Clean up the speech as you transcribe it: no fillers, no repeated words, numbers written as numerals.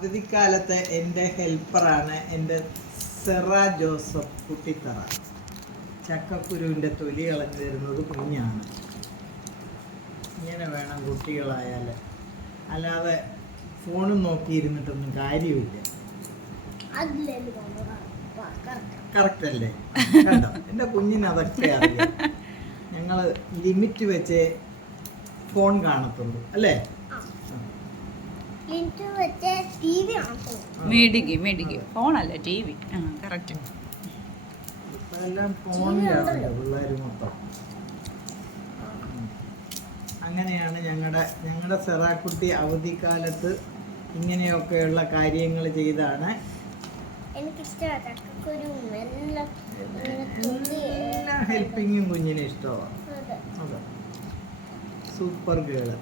അവധിക്കാലത്തെ എൻ്റെ ഹെൽപ്പറാണ് എൻ്റെ സെറ ജോസഫ് കുട്ടിത്തറ. ചക്കക്കുരുവിൻ്റെ തൊലി കളഞ്ഞു തരുന്നത് കുഞ്ഞാണ്. ഇങ്ങനെ വേണം കുട്ടികളായാൽ, അല്ലാതെ ഫോണും നോക്കിയിരുന്നിട്ടൊന്നും കാര്യമില്ല. കറക്റ്റ് അല്ലേ? കണ്ടോ, എൻ്റെ കുഞ്ഞിന് അതൊക്കെ അറിയാം. ഞങ്ങൾ ലിമിറ്റ് വെച്ചേ ഫോൺ കാണത്തുള്ളൂ അല്ലേ? ഫോണല്ല TV. കറക്റ്റ്. ഇപ്പെല്ലാം ഫോണിലാണല്ലോ പിള്ളേർ മൊത്തം. അങ്ങനെയാണ് ഞങ്ങളുടെ സെറാക്കുട്ടി അവധിക്കാലത്ത് ഇങ്ങനെയൊക്കെയുള്ള കാര്യങ്ങൾ ചെയ്താണ്. എല്ലാ ഹെൽപ്പിങ്ങും കുഞ്ഞിന് ഇഷ്ടമാണ്. അതെ, സൂപ്പർ ഗേള്.